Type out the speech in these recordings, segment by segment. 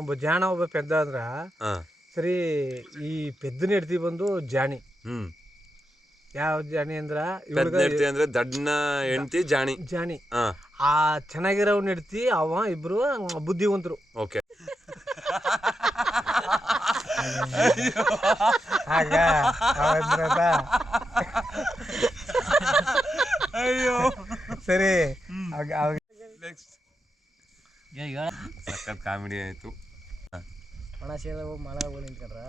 ಒಬ್ಬ ಜಾಣ ಒಬ್ಬ ಪೆದ್ದ ಅಂದ್ರ ಸರಿ ಈ ಪೆದ್ದನ ಹೆಡ್ತಿ ಬಂದು ಜಾಣಿ. ಯಾವ ಜಾಣಿ ಅಂದ್ರ ಅಂದ್ರೆ ದಡ್ಡನ ಹೆಂಡತಿ ಜಾಣಿ. ಜಾಣಿ ಆ ಚೆನ್ನಾಗಿರೋನ್ ಹೆಡ್ತಿ ಅವ ಇಬ್ರು ಬುದ್ಧಿವಂತರು. ಓಕೆ. ಆಗ ಅಯ್ಯೋ ಸರಿ ಸಖತ್ ಕಾಮಿಡಿ ಆಯ್ತು. ಮಣ ಸೇರ ಮಳೆ ಹೋಗಿ ನಿಂತ್ಕೊಂಡ್ರ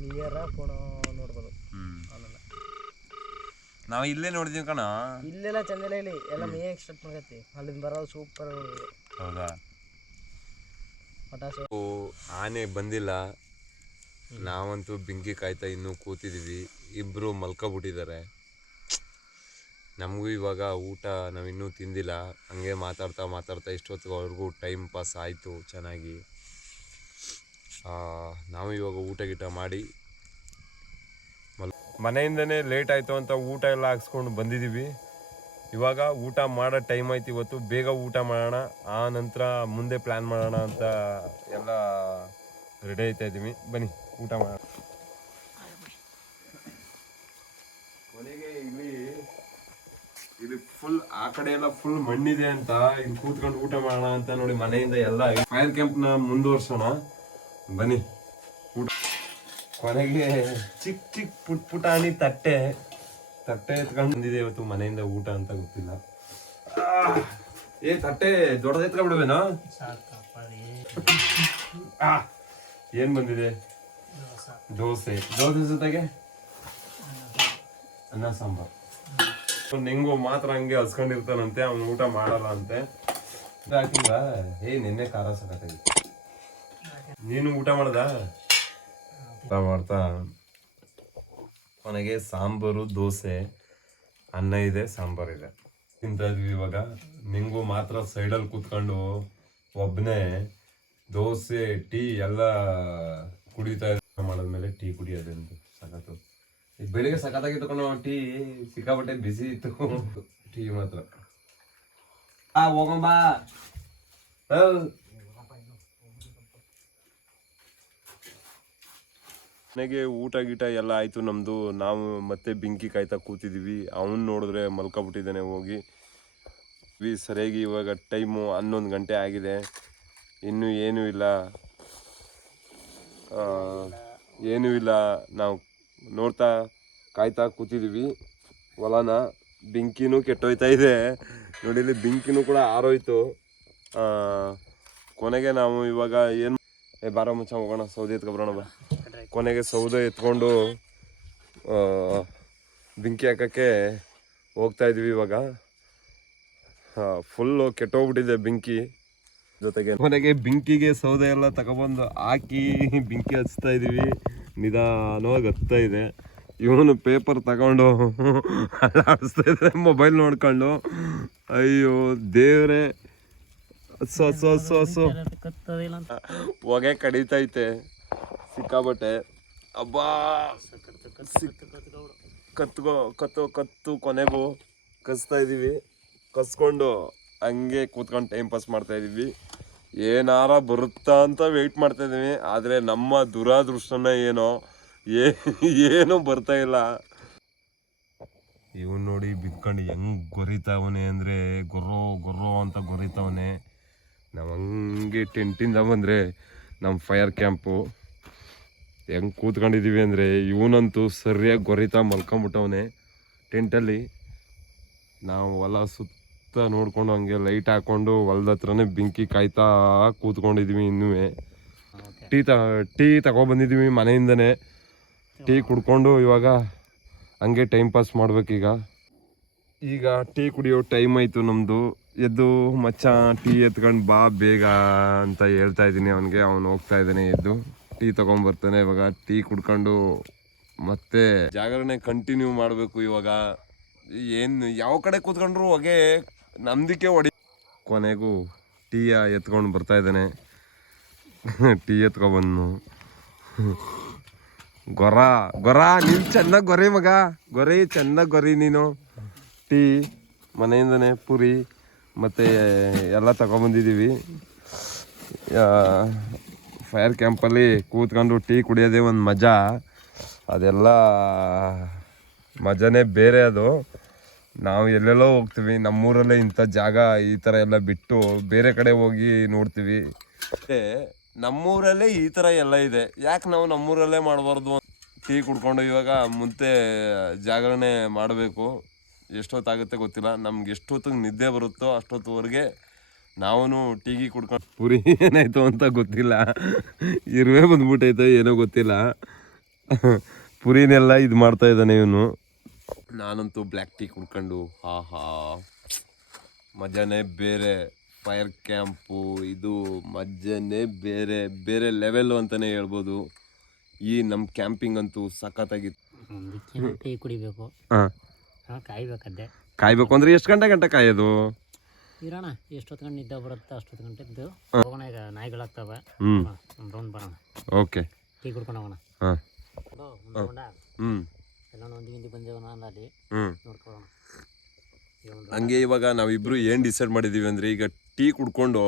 ನೀರ ಫೋನ್ ನೋಡ್ಬೋದು. ನಾವು ಇಲ್ಲೇ ನೋಡಿದೀವಿ ಕಣ. ಇಲ್ಲೆಲ್ಲ ಚಂದಲ್ಲ ಇಲ್ಲಿ ಎಲ್ಲ ಮೇ ಸ್ಟಾರ್ಟ್ ಮಾಡತ್ತಿ ಅಲ್ಲಿಂದ ಬರೋದು ಸೂಪರ್. ಹೌದಾ? ಆನೆ ಬಂದಿಲ್ಲ, ನಾವಂತೂ ಬೆಂಕಿ ಕಾಯ್ತಾ ಇನ್ನೂ ಕೂತಿದ್ದೀವಿ. ಇಬ್ರು ಮಲ್ಕೊಬಿಟ್ಟಿದ್ದಾರೆ. ನಮಗೂ ಇವಾಗ ಊಟ ನಾವಿನ್ನೂ ತಿಂದಿಲ್ಲ. ಹಂಗೆ ಮಾತಾಡ್ತಾ ಇಷ್ಟೊತ್ತಿವರೆಗೂ ಟೈಮ್ ಪಾಸ್ ಆಯಿತು ಚೆನ್ನಾಗಿ. ನಾವು ಇವಾಗ ಊಟ ಗೀಟ ಮಾಡಿ ಮನೆಯಿಂದನೇ ಲೇಟ್ ಆಯಿತು ಅಂತ ಊಟ ಎಲ್ಲ ಹಾಕ್ಸ್ಕೊಂಡು ಬಂದಿದ್ದೀವಿ. ಇವಾಗ ಊಟ ಮಾಡೋ ಟೈಮ್ ಆಯ್ತು. ಇವತ್ತು ಬೇಗ ಊಟ ಮಾಡೋಣ, ಆ ನಂತರ ಮುಂದೆ ಪ್ಲ್ಯಾನ್ ಮಾಡೋಣ ಅಂತ ಎಲ್ಲ ರೆಡಿ ಆಯ್ತಾ ಇದ್ದೀವಿ. ಬನ್ನಿ ಊಟ ಮಾಡೋಣ. ಕೊನೆಗೆ ಇಲ್ಲಿ ಫುಲ್ ಆ ಕಡೆ ಎಲ್ಲ ಫುಲ್ ಮಣ್ಣಿದೆ ಅಂತ ಇಲ್ಲಿ ಕೂತ್ಕೊಂಡು ಊಟ ಮಾಡೋಣ ಅಂತ ನೋಡಿ ಮನೆಯಿಂದ ಎಲ್ಲ ಫೈರ್ ಕ್ಯಾಂಪ್ನ ಮುಂದುವರ್ಸೋಣ. ಬನ್ನಿ ಊಟ. ಕೊನೆಗೆ ಚಿಕ್ಕ ಪುಟಾಣಿ ತಟ್ಟೆ ಎತ್ಕೊಂಡು ಬಂದಿದೆ ಇವತ್ತು ಮನೆಯಿಂದ ಊಟ ಅಂತ ಗೊತ್ತಿಲ್ಲ. ತಟ್ಟೆ ದೊಡ್ಡದ ಎತ್ಕೊಂಡ್ಬಿಡ್ಬೇನೋ? ಏನ್ ಬಂದಿದೆ? ದೋಸೆ ಜೊತೆಗೆ ಅನ್ನ ಸಾಂಬಾರ್. ನಿಂಗು ಮಾತ್ರ ಹಂಗೆ ಹಸ್ಕೊಂಡಿರ್ತಾನಂತೆ, ಅವ್ನು ಊಟ ಮಾಡಲ್ಲ ಅಂತೆ. ಹಾಕಿಲ್ಲ ನಿನ್ನೆ ಖಾರ ಸಕತ್ತಾಗಿತ್ತು. ನೀನು ಊಟ ಮಾಡ್ದ? ಮಾಡ್ತಾ ಕೊನೆಗೆ ಸಾಂಬಾರು, ದೋಸೆ, ಅನ್ನ ಇದೆ, ಸಾಂಬಾರಿದೆ, ತಿಂತಾ ಇದ್ವಿ. ಇವಾಗ ನಿಂಗು ಮಾತ್ರ ಸೈಡಲ್ಲಿ ಕೂತ್ಕೊಂಡು ಒಬ್ಬನೇ ದೋಸೆ ಟೀ ಎಲ್ಲ ಕುಡಿತಾ ಇದ್ದ. ಮಾಡಿದ್ಮೇಲೆ ಟೀ ಕುಡಿಯೋದಂತ ಸಖತ್ತು. ಈಗ ಬೆಳಿಗ್ಗೆ ಸಖತ್ತಾಗಿತ್ತು ಕಣೋ ಟೀ, ಸಿಕ್ಕಾಪಟ್ಟೆ ಬಿಸಿ ಇತ್ತು ಟೀ ಮಾತ್ರ. ಹೋಗಂಬಾ. ಮನೆಗೆ ಊಟ ಗೀಟ ಎಲ್ಲ ಆಯಿತು ನಮ್ಮದು. ನಾವು ಮತ್ತೆ ಬೆಂಕಿ ಕಾಯ್ತಾ ಕೂತಿದ್ದೀವಿ. ಅವನು ನೋಡಿದ್ರೆ ಮಲ್ಕೊಬಿಟ್ಟಿದ್ದಾನೆ ಹೋಗಿ. ಸರಿಯಾಗಿ ಇವಾಗ ಟೈಮು 11 ಗಂಟೆ ಆಗಿದೆ. ಇನ್ನೂ ಏನೂ ಇಲ್ಲ. ನಾವು ನೋಡ್ತಾ ಕಾಯ್ತಾ ಕೂತಿದ್ದೀವಿ ಹೊಲನ. ಬೆಂಕಿನೂ ಕೆಟ್ಟೋಯ್ತಾ ಇದೆ ನೋಡಿ, ಇಲ್ಲಿ ಬೆಂಕಿನೂ ಕೂಡ ಆರೋಯ್ತು. ಕೊನೆಗೆ ನಾವು ಇವಾಗ ಏನು ಬಾರ ಮುಂಚೆ ಹೋಗೋಣ, ಸೌದೆ ಎತ್ಕೊಬರೋಣ ಬಾ. ಕೊನೆಗೆ ಸೌದೆ ಎತ್ಕೊಂಡು ಬೆಂಕಿ ಹಾಕೋಕ್ಕೆ ಹೋಗ್ತಾ ಇದ್ವಿ ಇವಾಗ. ಫುಲ್ಲು ಕೆಟ್ಟೋಗ್ಬಿಟ್ಟಿದೆ ಬೆಂಕಿ. ಜೊತೆಗೆ ಕೊನೆಗೆ ಬೆಂಕಿಗೆ ಸೌದೆ ಎಲ್ಲ ತಗೊಬಂದು ಹಾಕಿ ಬೆಂಕಿ ಹಚ್ತಾ ಇದ್ದೀವಿ. ನಿಧಾನವಾಗಿ ಹತ್ತಾ ಇದೆ. ಇವನು ಪೇಪರ್ ತಗೊಂಡು ಅಲ್ಲಾಡಿಸ್ತಾ ಇದ್ದಾರೆ ಮೊಬೈಲ್ ನೋಡ್ಕೊಂಡು. ಅಯ್ಯೋ ದೇವ್ರೆ, ಹೊಗೆ ಕಡಿತೈತೆ ಸಿಕ್ಕಾಬಟ್ಟೆ. ಅಬ್ಬಾ ಕತ್ತು ಕೊನೆಗೂ ಕಸ್ತಾ ಇದ್ದೀವಿ. ಕಸ್ಕೊಂಡು ಹಂಗೆ ಕೂತ್ಕೊಂಡು ಟೈಮ್ ಪಾಸ್ ಮಾಡ್ತಾ ಇದ್ದೀವಿ. ಏನಾರ ಬರುತ್ತಾ ಅಂತ ವೆಯ್ಟ್ ಮಾಡ್ತಾ ಇದ್ದೀವಿ. ಆದರೆ ನಮ್ಮ ದುರಾದೃಷ್ಟನೇ ಏನೂ ಬರ್ತಾ ಇಲ್ಲ. ಇವನು ನೋಡಿ ಬಿದ್ಕೊಂಡು ಹೆಂಗೆ ಗೊರಿತಾವನೆ ಅಂದರೆ ಗೊರ್ರೋ ಅಂತ ಗೊರಿತಾವನೆ. ನಾವು ಹಂಗೆ ಟೆಂಟಿಂದ ಬಂದರೆ ನಮ್ಮ ಫೈರ್ ಕ್ಯಾಂಪು ಹೆಂಗೆ ಕೂತ್ಕೊಂಡಿದ್ದೀವಿ ಅಂದರೆ ಇವನಂತೂ ಸರಿಯಾಗಿ ಗೊರಿತಾ ಮಲ್ಕೊಂಬಿಟ್ಟವನೆ ಟೆಂಟಲ್ಲಿ. ನಾವು ಹೊಲ ಸುತ್ತ ನೋಡ್ಕೊಂಡು ಹಂಗೆ ಲೈಟ್ ಹಾಕ್ಕೊಂಡು ಹೊಲದ ಹತ್ರನೇ ಬೆಂಕಿ ಕಾಯ್ತಾ ಕೂತ್ಕೊಂಡಿದ್ದೀವಿ. ಇನ್ನೂ ಟೀ ತಗೊಬಂದಿದ್ದೀವಿ ಮನೆಯಿಂದನೇ. ಟೀ ಕುಡ್ಕೊಂಡು ಇವಾಗ ಹಂಗೆ ಟೈಮ್ ಪಾಸ್ ಮಾಡ್ಬೇಕೀಗ. ಈಗ ಟೀ ಕುಡಿಯೋ ಟೈಮ್ ಆಯಿತು ನಮ್ಮದು. ಎದ್ದು ಮಚ್ಚ ಟೀ ಎತ್ಕೊಂಡು ಬಾ ಬೇಗ ಅಂತ ಹೇಳ್ತಾ ಇದ್ದೀನಿ ಅವನಿಗೆ. ಅವನು ಹೋಗ್ತಾ ಇದ್ದಾನೆ ಎದ್ದು ಟೀ ತೊಗೊಂಬರ್ತಾನೆ. ಇವಾಗ ಟೀ ಕುಡ್ಕೊಂಡು ಮತ್ತೆ ಜಾಗರಣೆ ಕಂಟಿನ್ಯೂ ಮಾಡಬೇಕು. ಇವಾಗ ಯಾವ ಕಡೆ ಕೂತ್ಕೊಂಡ್ರು ಹೊಗೆ ನಮ್ದಕ್ಕೆ ಕೊನೆಗೂ ಟೀಯ ಎತ್ಕೊಂಡು ಬರ್ತಾ ಇದ್ದಾನೆ. ಟೀ ಎತ್ಕೊಬಂದು ಗೊರ ನೀನು ಚೆನ್ನಾಗಿ ಗೊರಿ ಮಗ, ಚೆನ್ನಾಗಿ ಗೊರಿ ನೀನು. ಟೀ ಮನೆಯಿಂದನೇ ಪುರಿ ಮತ್ತು ಎಲ್ಲ ತಗೊಬಂದಿದ್ದೀವಿ. ಫೈರ್ ಕ್ಯಾಂಪಲ್ಲಿ ಕೂತ್ಕೊಂಡು ಟೀ ಕುಡಿಯೋದೇ ಒಂದು ಮಜಾ. ಅದೆಲ್ಲ ಮಜಾನೇ ಬೇರೆ. ಅದು ನಾವು ಎಲ್ಲೆಲ್ಲೋ ಹೋಗ್ತೀವಿ, ನಮ್ಮೂರಲ್ಲೇ ಇಂಥ ಜಾಗ ಈ ಥರ ಎಲ್ಲ ಬಿಟ್ಟು ಬೇರೆ ಕಡೆ ಹೋಗಿ ನೋಡ್ತೀವಿ. ನಮ್ಮೂರಲ್ಲೇ ಈ ಥರ ಎಲ್ಲ ಇದೆ, ಯಾಕೆ ನಾವು ನಮ್ಮೂರಲ್ಲೇ ಮಾಡಬಾರ್ದು? ಟೀ ಕುಡ್ಕೊಂಡು ಇವಾಗ ಮುಂದೆ ಜಾಗರಣೆ ಮಾಡಬೇಕು. ಎಷ್ಟೊತ್ತಾಗುತ್ತೆ ಗೊತ್ತಿಲ್ಲ, ನಮ್ಗೆ ಎಷ್ಟೊತ್ತಿಗೆ ನಿದ್ದೆ ಬರುತ್ತೋ ಅಷ್ಟೊತ್ತುವರೆಗೆ ನಾವು ಟೀಗಿ ಕುಡ್ಕೊಂಡು ಪುರಿ ಏನಾಯ್ತು ಅಂತ ಗೊತ್ತಿಲ್ಲ, ಇರುವೆ ಬಂದ್ಬಿಟ್ಟೈತೆ ಏನೋ ಗೊತ್ತಿಲ್ಲ. ಪುರಿನೆಲ್ಲ ಇದು ಮಾಡ್ತಾ ಇದ್ದಾನೆ ಇವನು. ನಾನಂತೂ ಬ್ಲ್ಯಾಕ್ ಟೀ ಕುಡ್ಕೊಂಡು ಆಹಾ ಮಜಾನೇ ಬೇರೆ. ಫೈರ್ ಕ್ಯಾಂಪು ಇದು ಮಜಾನೇ ಬೇರೆ, ಬೇರೆ ಲೆವೆಲ್ಲು ಅಂತಲೇ ಹೇಳ್ಬೋದು. ಈ ನಮ್ಮ ಕ್ಯಾಂಪಿಂಗ್ ಅಂತೂ ಸಖತ್ತಾಗಿತ್ತು. ಟೀ ಕುಡಿಬೇಕು, ಹಾಂ ಕಾಯ್ಬೇಕದ್ದೆ. ಕಾಯ್ಬೇಕು ಅಂದರೆ ಎಷ್ಟು ಗಂಟೆ ಕಾಯೋದು? ಇರೋಣ, ಎಷ್ಟೊತ್ತು ಗಂಟೆ ನಿದ್ದೆ ಬರುತ್ತೆ ಅಷ್ಟೊತ್ತು ಗಂಟೆದ್ದು ಹೋಗೋಣ. ಈಗ ನಾಯಿಗಳಾಗ್ತವೆ, ಒಂದು ರೌಂಡ್ ಬರೋಣ. ಓಕೆ, ಟೀ ಕುಡ್ಕೊಂಡು ಹೋಗೋಣ. ಹಾಂ ಎಲ್ಲ ಒಂದು ಗಿಂದಿ ಬಂದೇವನ ಅಲ್ಲಿ ನೋಡ್ಕೊಳ್ಳೋಣ. ಹಂಗೆ ಇವಾಗ ನಾವಿಬ್ರು ಏನು ಡಿಸೈಡ್ ಮಾಡಿದ್ದೀವಿ ಅಂದರೆ, ಈಗ ಟೀ ಕುಡ್ಕೊಂಡು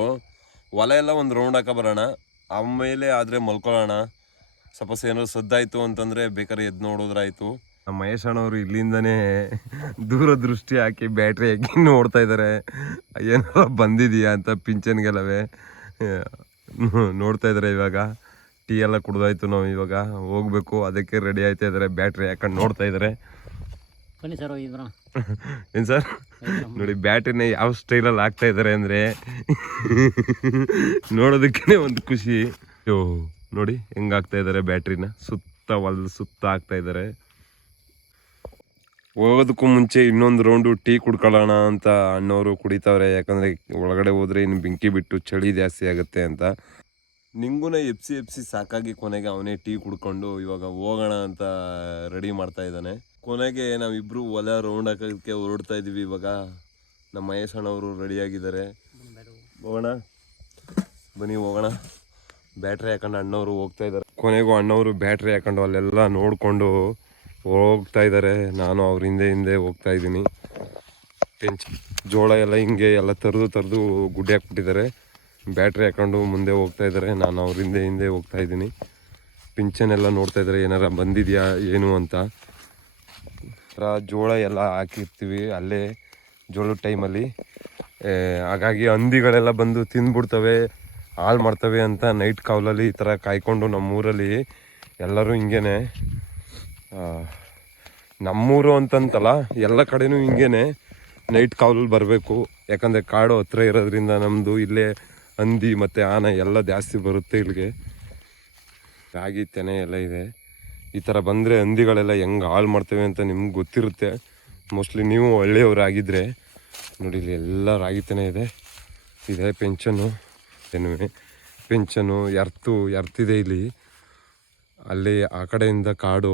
ಹೊಲ ಎಲ್ಲ ಒಂದು ರೌಂಡ್ ಹಾಕ ಬರೋಣ. ಆಮೇಲೆ ಆದರೆ ಮಲ್ಕೊಳ್ಳೋಣ. ಸಪೋಸ್ ಏನಾದ್ರು ಸದ್ದಾಯಿತು ಅಂತಂದರೆ ಬೇಕಾದ್ರೆ ಎದ್ದು ನೋಡೋದ್ರಾಯ್ತು. ನಮ್ಮ ಮಹೇಶ್ ಅಣ್ಣವರು ಇಲ್ಲಿಂದನೇ ದೂರದೃಷ್ಟಿ ಹಾಕಿ ಬ್ಯಾಟ್ರಿ ಹಾಕಿ ನೋಡ್ತಾ ಇದ್ದಾರೆ, ಏನಾರ ಬಂದಿದೆಯಾ ಅಂತ ಪಿಂಚನ್ಗೆಲ್ಲವೇ ನೋಡ್ತಾ ಇದ್ದಾರೆ. ಇವಾಗ ಟೀ ಎಲ್ಲ ಕುಡ್ದಾಯ್ತು, ನಾವು ಇವಾಗ ಹೋಗ್ಬೇಕು, ಅದಕ್ಕೆ ರೆಡಿ ಆಯ್ತಾ ಇದ್ದಾರೆ, ಬ್ಯಾಟ್ರಿ ಹಾಕೊಂಡು ನೋಡ್ತಾ ಇದ್ದಾರೆ. ಬನ್ನಿ ಸರ್, ಹೋಗಿ ಬರೋಣ. ಏನು ಸರ್ ನೋಡಿ ಬ್ಯಾಟ್ರಿನ ಯಾವ ಸ್ಟೈಲಲ್ಲಿ ಹಾಕ್ತಾ ಇದ್ದಾರೆ ಅಂದರೆ ನೋಡೋದಕ್ಕೇ ಒಂದು ಖುಷಿ. ನೋಡಿ ಹೆಂಗೆ ಹಾಕ್ತಾ ಇದ್ದಾರೆ ಬ್ಯಾಟ್ರಿನ, ಸುತ್ತ ಹಾಕ್ತಾ ಇದ್ದಾರೆ. ಹೋಗೋದಕ್ಕೂ ಮುಂಚೆ ಇನ್ನೊಂದು ರೌಂಡು ಟೀ ಕುಡ್ಕೊಳ್ಳೋಣ ಅಂತ ಅಣ್ಣವರು ಕುಡಿತಾವ್ರೆ, ಯಾಕಂದರೆ ಒಳಗಡೆ ಹೋದರೆ ಇನ್ನು ಬೆಂಕಿ ಬಿಟ್ಟು ಚಳಿ ಜಾಸ್ತಿ ಆಗುತ್ತೆ ಅಂತ. ನಿಂಗುನ ಎಪ್ಸಿ ಸಾಕಾಗಿ ಕೊನೆಗೆ ಅವನೇ ಟೀ ಕುಡ್ಕೊಂಡು ಇವಾಗ ಹೋಗೋಣ ಅಂತ ರೆಡಿ ಮಾಡ್ತಾ ಇದ್ದಾನೆ. ಕೊನೆಗೆ ನಾವಿಬ್ಬರು ಹೊಲ ರೌಂಡ್ ಹಾಕೋದಕ್ಕೆ ಹೊರಡ್ತಾ ಇದ್ದೀವಿ. ಇವಾಗ ನಮ್ಮ ಮಹೇಶ್ ಅಣ್ಣವರು ರೆಡಿಯಾಗಿದ್ದಾರೆ, ಹೋಗೋಣ ಬನ್ನಿ ಹೋಗೋಣ. ಬ್ಯಾಟ್ರಿ ಹಾಕೊಂಡು ಅಣ್ಣವರು ಹೋಗ್ತಾ ಇದ್ದಾರೆ. ಕೊನೆಗೂ ಅಣ್ಣವರು ಬ್ಯಾಟ್ರಿ ಹಾಕೊಂಡು ಅಲ್ಲೆಲ್ಲ ನೋಡಿಕೊಂಡು ಹೋಗ್ತಾ ಇದ್ದಾರೆ. ನಾನು ಅವ್ರ ಹಿಂದೆ ಹೋಗ್ತಾ ಇದ್ದೀನಿ. ಜೋಳ ಎಲ್ಲ ಹಿಂಗೆ ಎಲ್ಲ ತರದು ಗುಡ್ಡೆ ಹಾಕ್ಬಿಟ್ಟಿದ್ದಾರೆ. ಬ್ಯಾಟ್ರಿ ಹಾಕೊಂಡು ಮುಂದೆ ಹೋಗ್ತಾ ಇದ್ದಾರೆ, ನಾನು ಅವ್ರ ಹಿಂದೆ ಹೋಗ್ತಾ ಇದ್ದೀನಿ. ಪಿಂಚನೆಲ್ಲ ನೋಡ್ತಾ ಇದ್ದಾರೆ, ಏನಾರ ಬಂದಿದೆಯಾ ಏನು ಅಂತ. ಜೋಳ ಎಲ್ಲ ಹಾಕಿರ್ತೀವಿ ಅಲ್ಲೇ ಜೋಳದ ಟೈಮಲ್ಲಿ, ಹಾಗಾಗಿ ಹಂದಿಗಳೆಲ್ಲ ಬಂದು ತಿಂದ್ಬಿಡ್ತವೆ, ಹಾಳು ಮಾಡ್ತವೆ ಅಂತ ನೈಟ್ ಕಾವಲಲ್ಲಿ ಈ ಥರ ಕಾಯ್ಕೊಂಡು ನಮ್ಮೂರಲ್ಲಿ ಎಲ್ಲರೂ ಹಿಂಗೇನೆ. ನಮ್ಮೂರು ಅಂತಂತಲ್ಲ, ಎಲ್ಲ ಕಡೆನೂ ಹಿಂಗೇನೆ ನೈಟ್ ಕಾವಲಲ್ಲಿ ಬರಬೇಕು. ಯಾಕಂದರೆ ಕಾಡು ಹತ್ರ ಇರೋದ್ರಿಂದ ನಮ್ಮದು ಇಲ್ಲೇ ಹಂದಿ ಮತ್ತು ಆನೆ ಎಲ್ಲ ಜಾಸ್ತಿ ಬರುತ್ತೆ ಇಲ್ಲಿಗೆ. ರಾಗಿ ತೆನೆ ಎಲ್ಲ ಇದೆ. ಈ ಥರ ಬಂದರೆ ಹಂದಿಗಳೆಲ್ಲ ಹೆಂಗೆ ಹಾಳು ಮಾಡ್ತೇವೆ ಅಂತ ನಿಮ್ಗೆ ಗೊತ್ತಿರುತ್ತೆ. ಮೋಸ್ಟ್ಲಿ ನೀವು ಒಳ್ಳೆಯವರಾಗಿದ್ದರೆ ನೋಡಿ, ಇಲ್ಲಿ ಎಲ್ಲ ರಾಗಿ ತೆನೆ ಇದೆ ಪೆನ್ಷನು ಎರ್ತಿದೆ ಇಲ್ಲಿ. ಅಲ್ಲಿ ಆ ಕಡೆಯಿಂದ ಕಾಡು,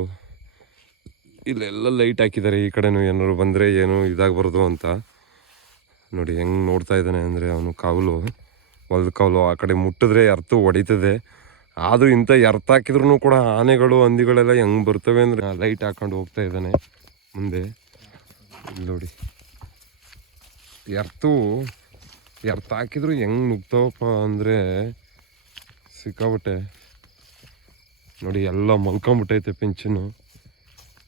ಇಲ್ಲೆಲ್ಲ ಲೈಟ್ ಹಾಕಿದ್ದಾರೆ. ಈ ಕಡೆನೂ ಏನಾದ್ರು ಬಂದರೆ ಏನು ಇದಾಗಬಾರ್ದು ಅಂತ. ನೋಡಿ ಹೆಂಗೆ ನೋಡ್ತಾ ಇದ್ದಾನೆ ಅಂದರೆ, ಅವನು ಕಾವಲು, ಹೊಲದ ಕಾವಲು. ಆ ಕಡೆ ಮುಟ್ಟಿದ್ರೆ ಎರ್ತು ಹೊಡಿತದೆ. ಆದರೂ ಇಂಥ ಎರ್ತ್ ಹಾಕಿದ್ರೂ ಕೂಡ ಆನೆಗಳು ಹಂದಿಗಳೆಲ್ಲ ಹೆಂಗೆ ಬರ್ತವೆ ಅಂದರೆ ಲೈಟ್ ಹಾಕೊಂಡು ಹೋಗ್ತಾ ಇದ್ದಾನೆ ಮುಂದೆ. ಇಲ್ಲಿ ನೋಡಿ ಎರ್ತ್ ಹಾಕಿದ್ರು ಹೆಂಗೆ ನುಗ್ತಾವಪ್ಪ ಅಂದರೆ ಸಿಕ್ಕಾಬಿಟ್ಟೆ. ನೋಡಿ ಎಲ್ಲ ಮಲ್ಕೊಂಬಿಟ್ಟೈತೆ ಪೆನ್ಷನ್ನು.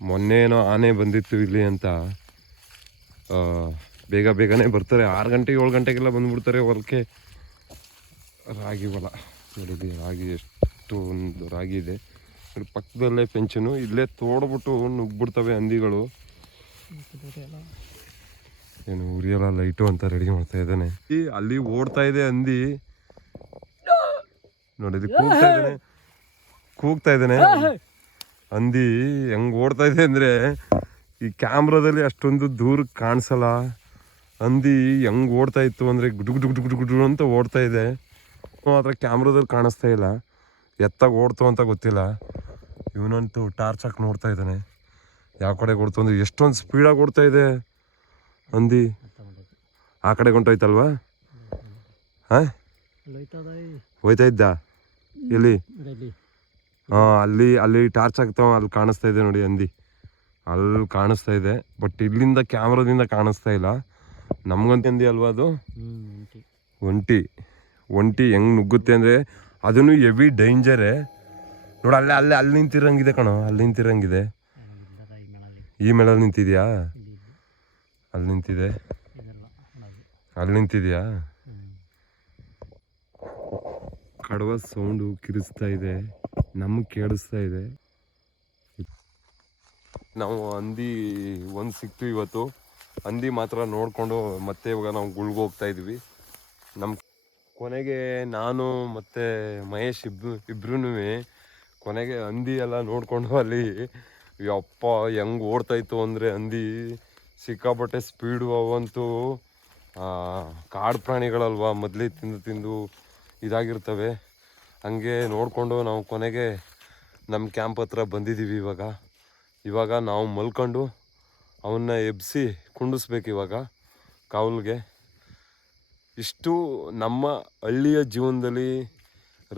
ಮೊನ್ನೆ ಏನೋ ಆನೆ ಬಂದಿತ್ತು ಇಲ್ಲಿ ಅಂತ, ಬೇಗನೆ ಬರ್ತಾರೆ. 6 ಗಂಟೆ 7 ಗಂಟೆಗೆಲ್ಲ ಬಂದುಬಿಡ್ತಾರೆ ಹೊಲಕ್ಕೆ. ರಾಗಿ ಹೊಲ ನೋಡಿ, ರಾಗಿ ಎಷ್ಟು ಒಂದು ರಾಗಿ ಇದೆ ನೋಡಿ, ಪಕ್ಕದಲ್ಲೇ ಪೆನ್ಷನು. ಇಲ್ಲೇ ತೋಡ್ಬಿಟ್ಟು ನುಗ್ಬಿಡ್ತವೆ ಹಂದಿಗಳು. ಏನು ಉರಿಯಲ್ಲ ಲೈಟು ಅಂತ ರೆಡಿ ಮಾಡ್ತಾ ಇದ್ದಾನೆ. ಅಲ್ಲಿ ಓಡ್ತಾ ಇದೆ ಹಂದಿ ನೋಡಿ, ಕೂಗ್ತಾ ಇದ್ದಾನೆ ಹಂದಿ. ಹೆಂಗೆ ಓಡ್ತಾ ಇದೆ ಅಂದರೆ, ಈ ಕ್ಯಾಮ್ರಾದಲ್ಲಿ ಅಷ್ಟೊಂದು ದೂರ ಕಾಣಿಸಲ್ಲ. ಹಂದಿ ಹೆಂಗೆ ಓಡ್ತಾ ಇತ್ತು ಅಂದರೆ ಗುಡು ಅಂತ ಓಡ್ತಾ ಇದೆ. ಮಾತ್ರ ಕ್ಯಾಮ್ರಾದಲ್ಲಿ ಕಾಣಿಸ್ತಾ ಇಲ್ಲ, ಎತ್ತಾಗ ಓಡ್ತು ಅಂತ ಗೊತ್ತಿಲ್ಲ. ಇವನಂತೂ ಟಾರ್ಚ್ ಹಾಕಿ ನೋಡ್ತಾ ಇದ್ದಾನೆ ಯಾವ ಕಡೆಗೆ ಓಡ್ತು ಅಂದರೆ. ಎಷ್ಟೊಂದು ಸ್ಪೀಡಾಗಿ ಓಡ್ತಾ ಇದೆ ಹಂದಿ. ಆ ಕಡೆಗೆ ಹೊಂಟೋಯ್ತಲ್ವಾ? ಹಾಂ, ಹೋಯ್ತಾ ಇದ್ದ ಎಲ್ಲಿ? ಹಾಂ, ಅಲ್ಲಿ ಟಾರ್ಚ್ ಹಾಕ್ತಾವ, ಅಲ್ಲಿ ಕಾಣಿಸ್ತಾ ಇದೆ ನೋಡಿ ಹಂದಿ, ಅಲ್ಲಿ ಕಾಣಿಸ್ತಾ ಇದೆ. ಬಟ್ ಇಲ್ಲಿಂದ ಕ್ಯಾಮ್ರಾದಿಂದ ಕಾಣಿಸ್ತಾ ಇಲ್ಲ. ನಮ್ಗಂತ ಹಂದಿ ಅಲ್ವಾ ಅದು? ಒಂಟಿ ಹೆಂಗೆ ನುಗ್ಗುತ್ತೆ ಅಂದರೆ, ಅದನ್ನು ಹೆವಿ ಡೇಂಜರೇ. ನೋಡು ಅಲ್ಲೇ ಅಲ್ಲೇ ಅಲ್ಲಿ ನಿಂತಿರಂಗಿದೆ ಕಣೋ, ಅಲ್ಲಿ ನಿಂತಿರಂಗಿದೆ. ಈ ಮೇಳಲ್ಲಿ ನಿಂತಿದ್ಯಾ? ಅಲ್ಲಿ ನಿಂತಿದೆ, ಅಲ್ಲಿ ನಿಂತಿದ್ಯಾ? ಕಡವ ಸೌಂಡು ಕಿರಿಸ್ತಾ ಇದೆ, ನಮಗೆ ಕೇಳಿಸ್ತಾ ಇದೆ. ನಾವು ಹಂದಿ ಒಂದು ಸಿಕ್ತು ಇವತ್ತು. ಹಂದಿ ಮಾತ್ರ ನೋಡಿಕೊಂಡು ಮತ್ತೆ ಇವಾಗ ನಾವು ಗುಳ್ಗೆ ಹೋಗ್ತಾ ಇದ್ವಿ. ನಮ್ಮ ಕೊನೆಗೆ ನಾನು ಮತ್ತು ಮಹೇಶ್ ಇಬ್ರೂ ಕೊನೆಗೆ ಹಂದಿ ಎಲ್ಲ ನೋಡಿಕೊಂಡು ಅಲ್ಲಿ ಯಪ್ಪ ಹೆಂಗೆ ಓಡ್ತಾಯಿತ್ತು ಅಂದರೆ ಹಂದಿ ಸಿಕ್ಕಾಪಟ್ಟೆ ಸ್ಪೀಡು. ಅವಂತೂ ಕಾಡು ಪ್ರಾಣಿಗಳಲ್ವ, ಮೊದಲೇ ತಿಂದು ಇದಾಗಿರ್ತವೆ. ಹಂಗೆ ನೋಡಿಕೊಂಡು ನಾವು ಕೊನೆಗೆ ನಮ್ಮ ಕ್ಯಾಂಪ್ ಹತ್ರ ಬಂದಿದ್ದೀವಿ. ಇವಾಗ ನಾವು ಮಲ್ಕೊಂಡು ಅವನ್ನ ಎಬ್ಬಿಸಿ ಕುಂಡಿಸ್ಬೇಕು ಇವಾಗ ಕಾವಲಿಗೆ. ಇಷ್ಟು ನಮ್ಮ ಹಳ್ಳಿಯ ಜೀವನದಲ್ಲಿ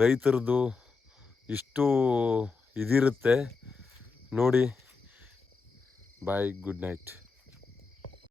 ರೈತರದ್ದು ಇಷ್ಟು ಇದಿರುತ್ತೆ ನೋಡಿ. ಬಾಯ್, ಗುಡ್ ನೈಟ್.